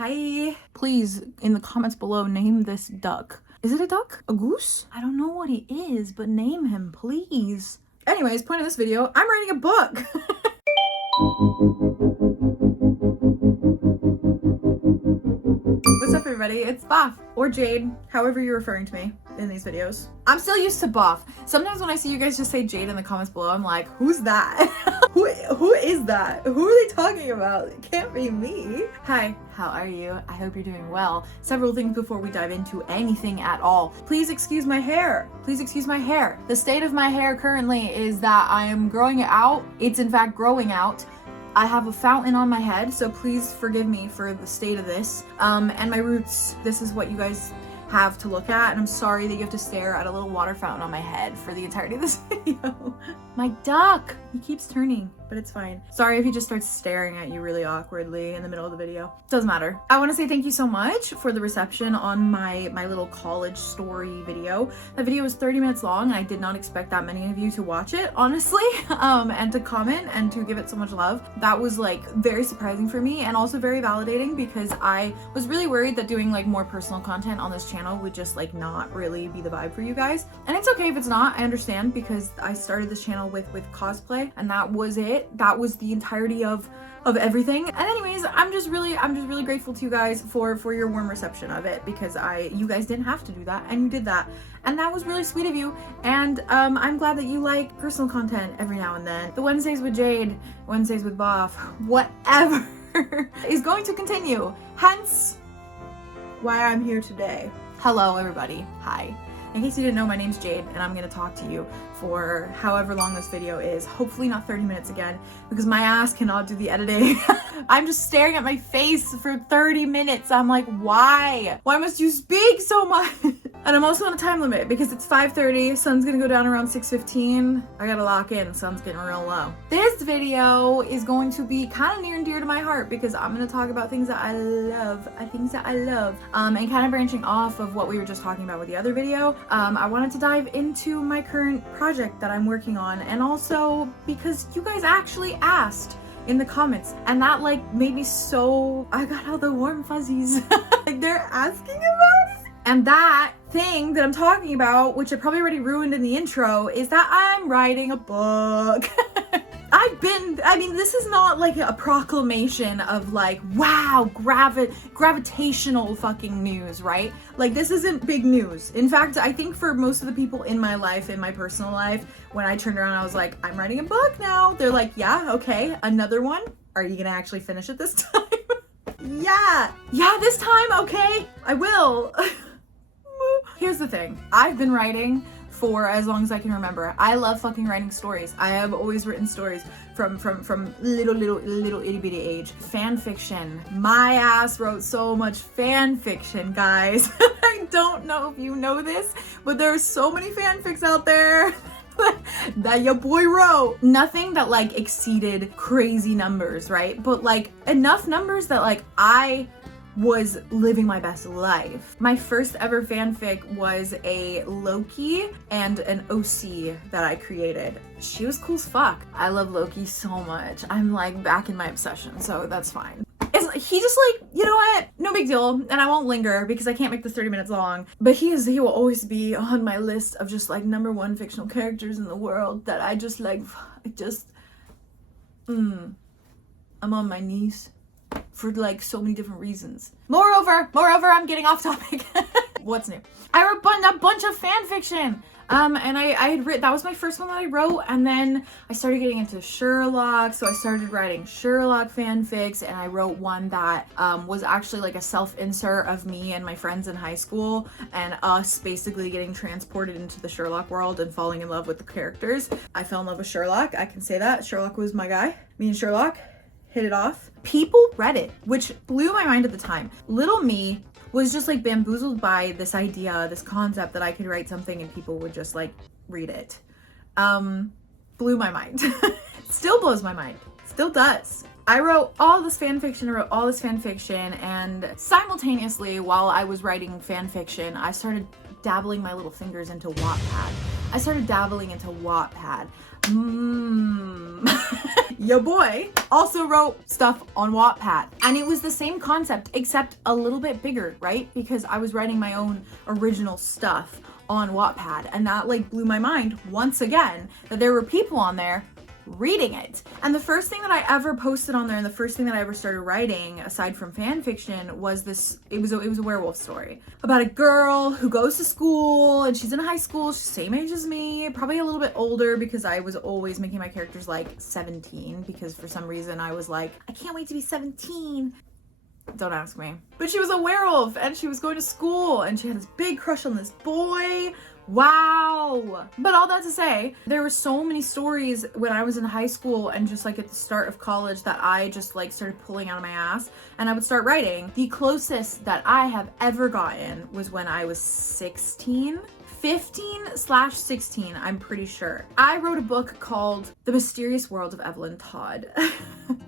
Hi. Please, in the comments below, name this duck. Is it a duck? A goose? I don't know what he is, but name him, please. Anyways, point of this video, I'm writing a book. What's up, everybody? It's Boff, or Jade, however you're referring to me in these videos. I'm still used to Boff. Sometimes when I see you guys just say Jade in the comments below, I'm like, who's that? Who is that? Who are they talking about? It can't be me. Hi, how are you? I hope you're doing well. Several things before we dive into anything at all. Please excuse my hair. Please excuse my hair. The state of my hair currently is that I am growing it out. It's in fact growing out. I have a fountain on my head, so please forgive me for the state of this. And my roots, this is what you guys have to look at, and I'm sorry that you have to stare at a little water fountain on my head for the entirety of this video. My duck! He keeps turning, but it's fine. Sorry if he just starts staring at you really awkwardly in the middle of the video. Doesn't matter. I want to say thank you so much for the reception on my little college story video. That video was 30 minutes long, and I did not expect that many of you to watch it, honestly, and to comment and to give it so much love. That was like very surprising for me and also very validating, because I was really worried that doing like more personal content on this channel would just like not really be the vibe for you guys. And it's okay if it's not, I understand, because I started this channel with cosplay, and that was it. That was the entirety of everything. And anyways, I'm just really grateful to you guys for your warm reception of it, because you guys didn't have to do that, and you did that, and that was really sweet of you. And I'm glad that you like personal content every now and then. The Wednesdays with Jade, Wednesdays with Boff, whatever is going to continue, hence why I'm here today. Hello everybody, hi. In case you didn't know, my name's Jade, and I'm gonna talk to you for however long this video is. Hopefully not 30 minutes again, because my ass cannot do the editing. I'm just staring at my face for 30 minutes. I'm like, why? Why must you speak so much? And I'm also on a time limit because it's 5:30, sun's gonna go down around 6:15. I gotta lock in, sun's getting real low. This video is going to be kind of near and dear to my heart, because I'm gonna talk about things that I love, and kind of branching off of what we were just talking about with the other video. I wanted to dive into my current project that I'm working on, and also because you guys actually asked in the comments, and that like made me so, I got all the warm fuzzies. Like, they're asking about it. And that thing that I'm talking about, which I probably already ruined in the intro, is that I'm writing a book. I mean, this is not like a proclamation of like, wow, gravitational fucking news, right? Like, this isn't big news. In fact, I think for most of the people in my life, in my personal life, when I turned around, I was like, I'm writing a book now. They're like, yeah, okay, another one? Are you gonna actually finish it this time? Yeah, this time, okay, I will. Here's the thing, I've been writing for as long as I can remember. I love fucking writing stories. I have always written stories from little itty bitty age. Fan fiction. My ass wrote so much fan fiction, guys. I don't know if you know this, but there are so many fanfics out there that your boy wrote. Nothing that like exceeded crazy numbers, right? But like enough numbers that like I was living my best life. My first ever fanfic was a Loki and an OC that I created. She was cool as fuck. I love Loki so much. I'm like back in my obsession, so that's fine. He just like, you know what? No big deal, and I won't linger because I can't make this 30 minutes long, but he will always be on my list of just like #1 fictional characters in the world that I just like, I'm on my knees for like so many different reasons. Moreover, I'm getting off topic. What's new? I wrote a bunch of fan fiction. And I had written, that was my first one that I wrote, and then I started getting into Sherlock, so I started writing Sherlock fanfics, and I wrote one that was actually like a self-insert of me and my friends in high school, and us basically getting transported into the Sherlock world and falling in love with the characters. I fell in love with Sherlock, I can say that. Sherlock was my guy. Me and Sherlock hit it off. People read it, which blew my mind at the time. Little me was just like bamboozled by this idea, this concept that I could write something and people would just like read it. Blew my mind. Still blows my mind. Still does. I wrote all this fan fiction, and simultaneously while I was writing fan fiction, I started dabbling my little fingers into Wattpad. Your boy also wrote stuff on Wattpad, and it was the same concept except a little bit bigger, right? Because I was writing my own original stuff on Wattpad, and that like blew my mind once again that there were people on there reading it. And the first thing that I ever posted on there, and the first thing that I ever started writing aside from fan fiction, was this. It was a werewolf story about a girl who goes to school, and she's in high school. She's the same age as me, probably a little bit older, because I was always making my characters like 17, because for some reason I was like, I can't wait to be 17. Don't ask me. But she was a werewolf, and she was going to school, and she had this big crush on this boy. Wow. But all that to say, there were so many stories when I was in high school and just like at the start of college that I just like started pulling out of my ass, and I would start writing. The closest that I have ever gotten was when I was 16. 15/16, I'm pretty sure. I wrote a book called The Mysterious World of Evelyn Todd.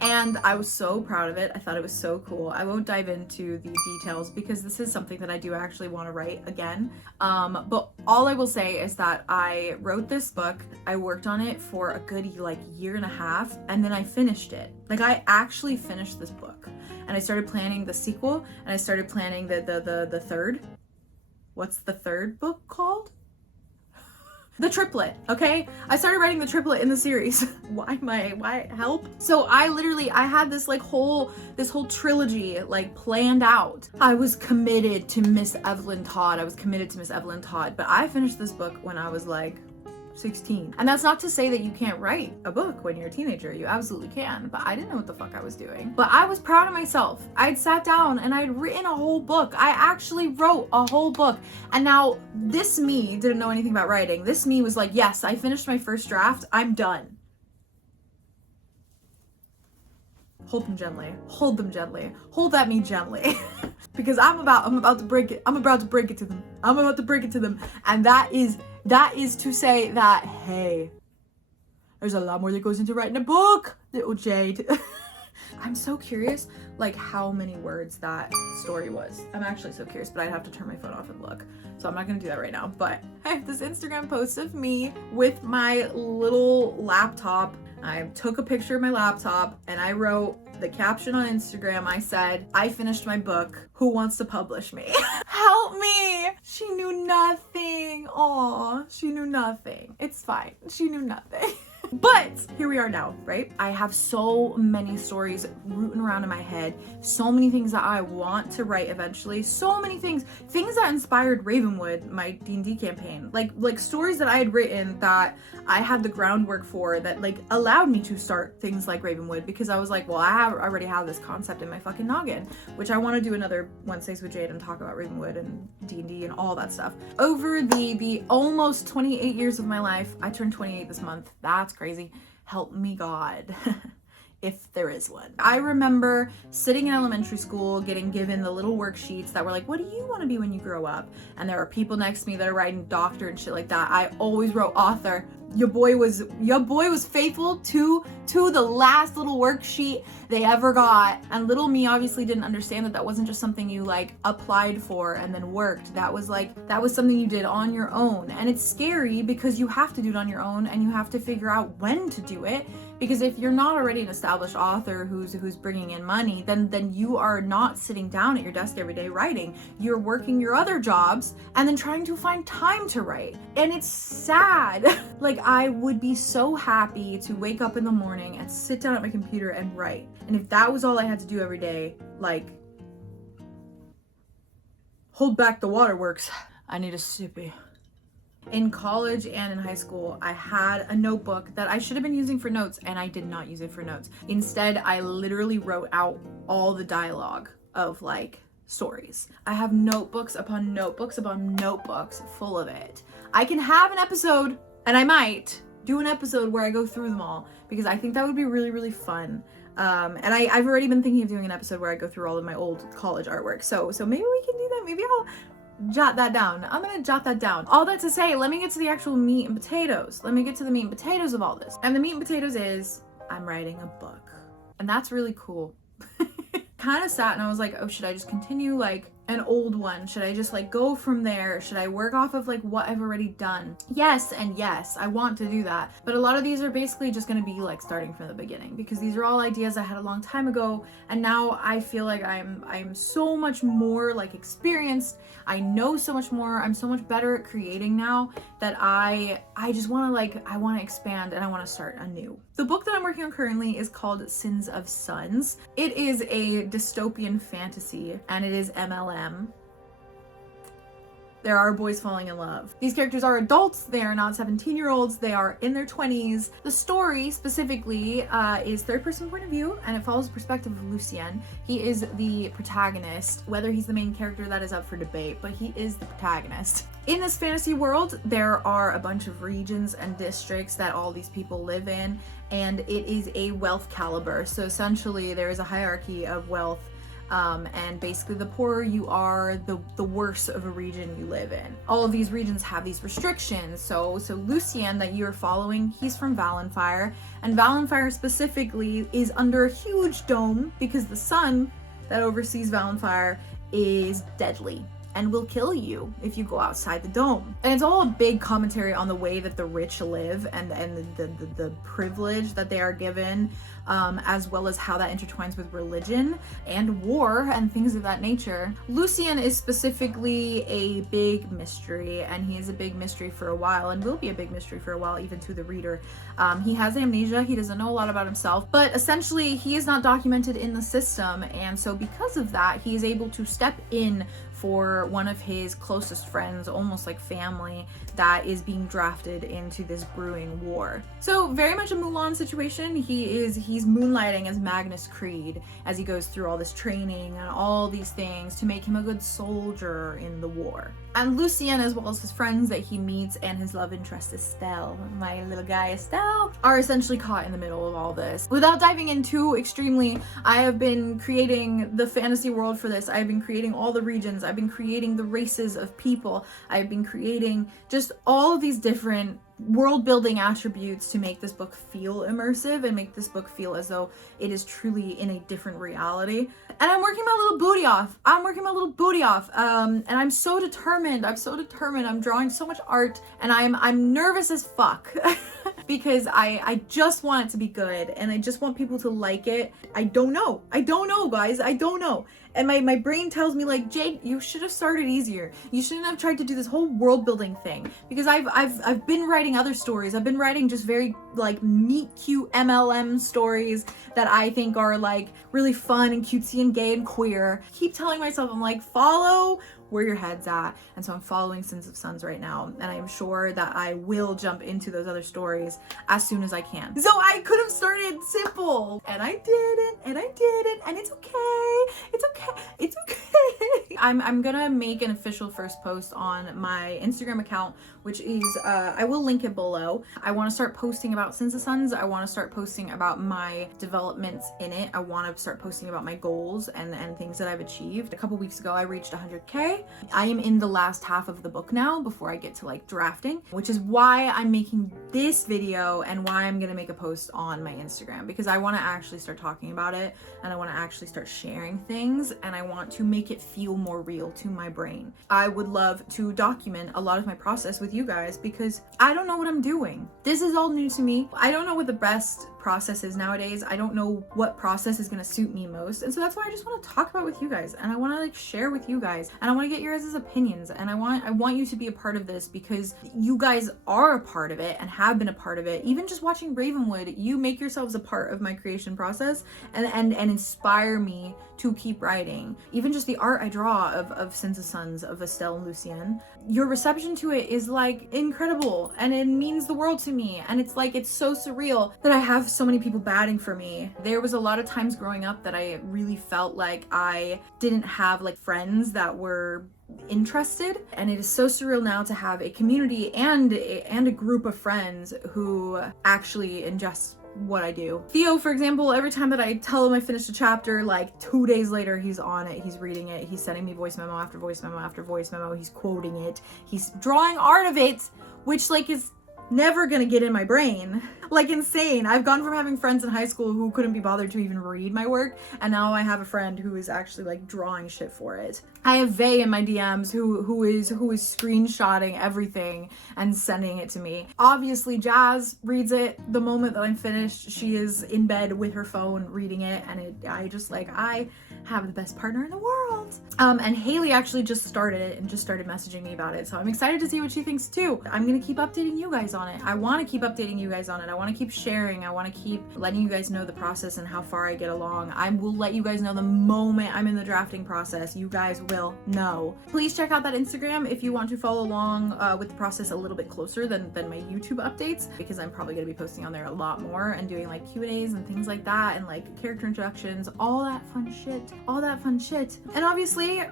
And I was so proud of it. I thought it was so cool. I won't dive into the details because this is something that I do actually want to write again. But all I will say is that I wrote this book. I worked on it for a good like year and a half, and then I finished it. Like, I actually finished this book, and I started planning the sequel, and I started planning the third. What's the third book called? The triplet, okay? I started writing the triplet in the series. Why help? So I had this whole trilogy like planned out. I was committed to Miss Evelyn Todd. But I finished this book when I was like 16. And that's not to say that you can't write a book when you're a teenager. You absolutely can. But I didn't know what the fuck I was doing. But I was proud of myself. I'd sat down and I'd written a whole book. I actually wrote a whole book. And now this me didn't know anything about writing. This me was like, yes, I finished my first draft. I'm done. Hold them gently. Hold them gently. Hold that me gently. Because I'm about to break it. I'm about to break it to them. And that is to say that, hey, there's a lot more that goes into writing a book, little Jade. I'm so curious, like, how many words that story was. I'm actually so curious, but I'd have to turn my phone off and look. So I'm not gonna do that right now. But I have this Instagram post of me with my little laptop. I took a picture of my laptop and I wrote the caption on Instagram. I said, I finished my book. Who wants to publish me? Help me! She knew nothing. Aw, she knew nothing. It's fine. She knew nothing. But here we are now, right? I have so many stories rooting around in my head, so many things that I want to write eventually, so many things that inspired Ravenwood, my D&D campaign, like stories that I had written that I had the groundwork for that like allowed me to start things like Ravenwood, because I was like, well, I already have this concept in my fucking noggin, which I want to do another Wednesdays with Jade and talk about Ravenwood and D&D and all that stuff. Over the almost 28 years of my life, I turned 28 this month. That's crazy. Help me God. If there is one. I remember sitting in elementary school getting given the little worksheets that were like, what do you want to be when you grow up? And there are people next to me that are writing doctor and shit like that. I always wrote author. Your boy was faithful to the last little worksheet they ever got. And little me obviously didn't understand that wasn't just something you like applied for and then worked. That was something you did on your own. And it's scary because you have to do it on your own, and you have to figure out when to do it. Because if you're not already an established author who's bringing in money, then you are not sitting down at your desk every day writing. You're working your other jobs and then trying to find time to write. And it's sad. Like, I would be so happy to wake up in the morning and sit down at my computer and write. And if that was all I had to do every day, like, hold back the waterworks. I need a sippy. In college and in high school, I had a notebook that I should have been using for notes, and I did not use it for notes. Instead, I literally wrote out all the dialogue of like stories. I have notebooks upon notebooks upon notebooks full of it. I can have an episode, and I might do an episode where I go through them all, because I think that would be really, really fun. And I've already been thinking of doing an episode where I go through all of my old college artwork. So maybe we can do that. Maybe I'll jot that down. I'm gonna jot that down. All that to say, let me get to the actual meat and potatoes. Let me get to the meat and potatoes of all this. And the meat and potatoes is, I'm writing a book. And that's really cool. Kind of sat and I was like, oh, should I just continue like an old one? Should I just like go from there? Should I work off of like what I've already done? Yes, and yes, I want to do that. But a lot of these are basically just going to be like starting from the beginning, because these are all ideas I had a long time ago, and now I feel like I'm so much more like experienced. I know so much more. I'm so much better at creating now that I just want to I want to expand and I want to start anew. The book that I'm working on currently is called *Sins of Sons*. It is a dystopian fantasy, and it is MLM. There are boys falling in love. These characters are adults. They are not 17-year-olds. They are in their 20s. The story specifically is third-person point of view, and it follows the perspective of Lucien. He is the protagonist. Whether he's the main character, that is up for debate, but he is the protagonist. In this fantasy world, there are a bunch of regions and districts that all these people live in, and it is a wealth caliber. So essentially, there is a hierarchy of wealth. And basically the poorer you are, the worse of a region you live in. All of these regions have these restrictions. So Lucien that you're following, he's from Valenfire, and Valenfire specifically is under a huge dome because the sun that oversees Valenfire is deadly and will kill you if you go outside the dome. And it's all a big commentary on the way that the rich live and the privilege that they are given, as well as how that intertwines with religion and war and things of that nature. Lucien is specifically a big mystery, and he is a big mystery for a while, and will be a big mystery for a while, even to the reader. He has amnesia, he doesn't know a lot about himself, but essentially he is not documented in the system, and so because of that, he is able to step in for one of his closest friends, almost like family, that is being drafted into this brewing war. So very much a Mulan situation. He's moonlighting as Magnus Creed as he goes through all this training and all these things to make him a good soldier in the war. And Lucien, as well as his friends that he meets and his love interest Estelle, my little guy Estelle, are essentially caught in the middle of all this. Without diving in too extremely, I have been creating the fantasy world for this. I've been creating all the regions. I've been creating the races of people. I've been creating just all of these different world building attributes to make this book feel immersive and make this book feel as though it is truly in a different reality. And I'm working my little booty off. And I'm so determined. I'm drawing so much art, and I'm nervous as fuck because I just want it to be good, and I just want people to like it. I don't know, guys. I don't know. And my brain tells me like, Jade, you should have started easier. You shouldn't have tried to do this whole world building thing, because I've been writing other stories. I've been writing just very like meet cute MLM stories that I think are like really fun and cutesy and gay and queer. I keep telling myself, I'm like, follow where your head's at. And so I'm following ''Sins of Sons'' right now, and I am sure that I will jump into those other stories as soon as I can. So I could have started simple, and I didn't, and it's okay. I'm gonna make an official first post on my Instagram account, which is I will link it below. I want to start posting about ''Sins of Sons'. I want to start posting about my developments in it. I want to start posting about my goals and things that I've achieved. A couple weeks ago I reached 100K. I am in the last half of the book now before I get to like drafting, which is why I'm making this video and why I'm gonna make a post on my Instagram, because I want to actually start talking about it, and I want to actually start sharing things, and I want to make it feel more real to my brain. I would love to document a lot of my process with you guys, because I don't know what I'm doing. This is all new to me. I don't know what the best process is nowadays. I don't know what process is going to suit me most, and so that's why I just want to talk about it with you guys, and I want to like share with you guys, and I want to get your guys' opinions, and I want you to be a part of this, because you guys are a part of it and have been a part of it. Even just watching Ravenwood, you make yourselves a part of my creation process and inspire me to keep writing. Even just the art I draw of ''Sins of Sons', of Estelle and Lucien, your reception to it is like incredible, and it means the world to me, and it's like, it's so surreal that I have so many people batting for me. There was a lot of times growing up that I really felt like I didn't have like friends that were interested, and it is so surreal now to have a community and a group of friends who actually ingest what I do. Theo, for example, every time that I tell him I finished a chapter, like 2 days later he's on it, he's reading it, he's sending me voice memo after voice memo after voice memo, he's quoting it, he's drawing art of it, which like is never gonna get in my brain. Like insane. I've gone from having friends in high school who couldn't be bothered to even read my work, and now I have a friend who is actually like drawing shit for it. I have Vay in my DMs who is screenshotting everything and sending it to me. Obviously Jazz reads it the moment that I'm finished. She is in bed with her phone reading it, and I have the best partner in the world. And Haley actually just started it and just started messaging me about it, so I'm excited to see what she thinks too. I'm gonna keep updating you guys on it. I want to keep updating you guys on it. I want to keep sharing. I want to keep letting you guys know the process and how far I get along. I will let you guys know the moment I'm in the drafting process. You guys will know. Please check out that Instagram if you want to follow along with the process a little bit closer than my YouTube updates, because I'm probably going to be posting on there a lot more and doing like Q&As and things like that, and like character introductions, all that fun shit. And obviously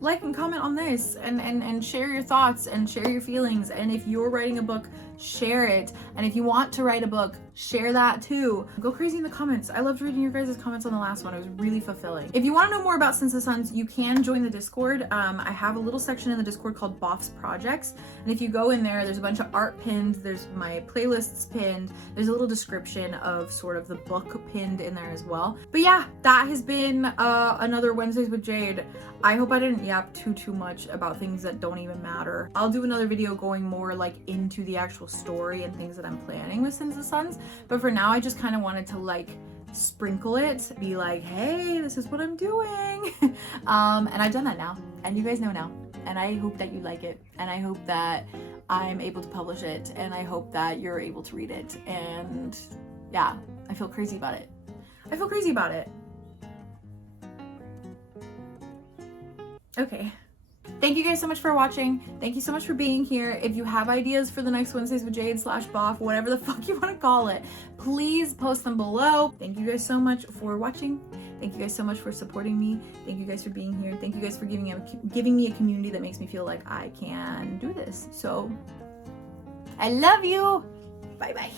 like and comment on this and share your thoughts and share your feelings, and if you're writing a book, share it. And if you want to write a book, share that too. Go crazy in the comments. I loved reading your guys' comments on the last one. It was really fulfilling. If you want to know more about Since the Suns, you can join the Discord. I have a little section in the Discord called Boff's Projects, and if you go in there, there's a bunch of art pinned, there's my playlists pinned, there's a little description of sort of the book pinned in there as well. But yeah, that has been another Wednesdays with Jade. I hope I didn't yap too much about things that don't even matter. I'll do another video going more like into the actual story and things that I'm planning with Since the Suns, but for now I just kind of wanted to like sprinkle it, be like, hey, this is what I'm doing. And I've done that now, and you guys know now, and I hope that you like it, and I hope that I'm able to publish it, and I hope that you're able to read it, and yeah, I feel crazy about it. Okay. Thank you guys so much for watching. Thank you so much for being here. If you have ideas for the next Wednesdays with Jade / Boff, whatever the fuck you want to call it, please post them below. Thank you guys so much for watching. Thank you guys so much for supporting me. Thank you guys for being here. Thank you guys for giving me a community that makes me feel like I can do this. So I love you. Bye bye.